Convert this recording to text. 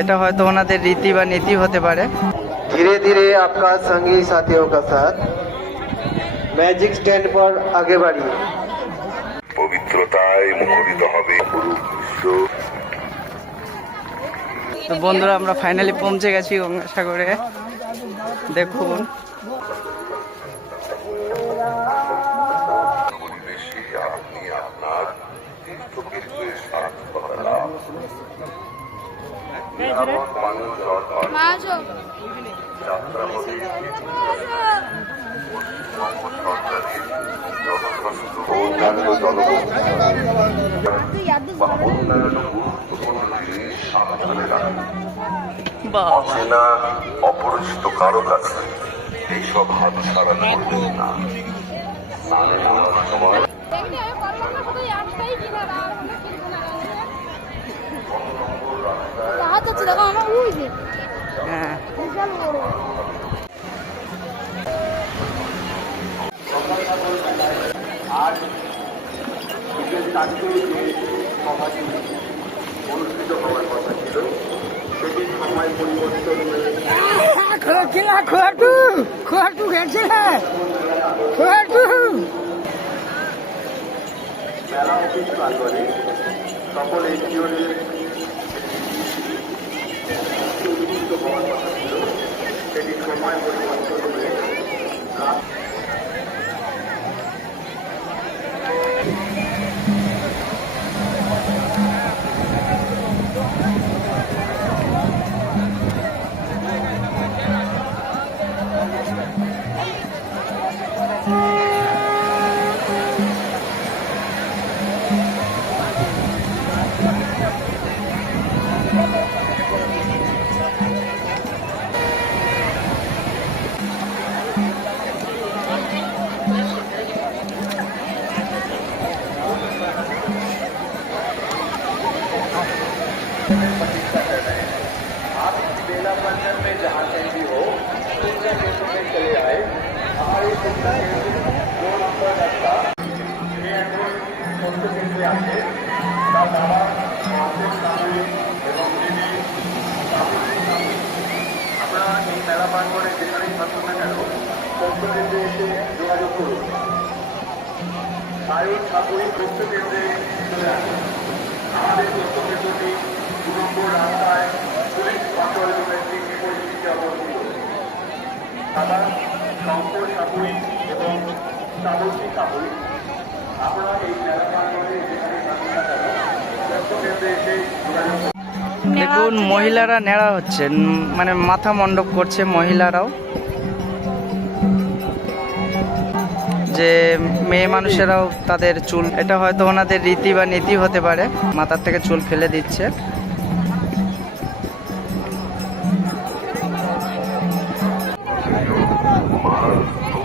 এটা হয়তো ওনাদের রীতি বা নীতি হতে পারে। धीरे धीरे आपका संगी साथियों का साथ मैजिक स्टैंड पर आगे बढ़िए। পবিত্রতায় মুখরিত হবে পুরো বিশ্ব। তো বন্ধুরা, আমরা ফাইনালি পৌঁছে গেছি গঙ্গাসাগরে। দেখুন, পরিবেশে আপনি আপনার তীর্থক্ষেত্রে সার্থকতা লাভ। নিরাপদ পানীয় জল পান। যাত্রা হবে পশ্চিমবঙ্গ সরকারের জনস্বাস্থ্য ও অন্যান্য জনবহুল বা অন্যান্য গুরুত্বপূর্ণ জিনিস সাবধানে রাখুন। অচেনা অপরিচিত কারো কাছে এইসব হাত ছাড়া করবেন না। স্নানে নামার সময় হ্যাঁ, অনুষ্ঠিত হওয়ার কথা ছিল, সেটির সময় পরিবর্তন হয়ে মেলা অফিস প্রাঙ্গণে সকল এনজিওদের অনুষ্ঠিত হওয়ার কথা ছিল, সেটির সময় পরিবর্তন হয়ে রাত बेला बंधन में जहाँ कहीं भी हो, सूर्य केंद्र में चले आए। हमारे सूर्य केंद्र 2 नंबर रास्ता सूर्य केंद्र आते তার বাবা আমাদের স্বামী এবং দিদি আপনারা এই মেলা প্রাঙ্গণে যেখানেই থাকুন না কেন, সূর্য কেন্দ্রে এসে যোগাযোগ করুন। সায়ন ঠাকুরই সূর্য কেন্দ্রে চলে আসুন। আমাদের সূর্য কেন্দ্রটি 2 নম্বর রাস্তায় পুলিশ কন্ট্রোল রুমের দিকে পরিস্থিতি অবস্থিত। দাদা শঙ্কর সাপুরি এবং শ্রাবন্তী সাপুরি, আপনারা এই মেলা প্রাঙ্গণে যেখানে থাকুন না কেন, সূর্য কেন্দ্রে এসে যোগাযোগ করুন। দেখুন মহিলারা নেড়া হচ্ছে, মানে মাথা মণ্ডপ করছে মহিলারাও। যে মেয়ে মানুষেরাও তাদের চুল, এটা হয়তো ওনাদের রীতি বা নীতি হতে পারে, মাথার থেকে চুল ফেলে দিচ্ছে। মারাত্মক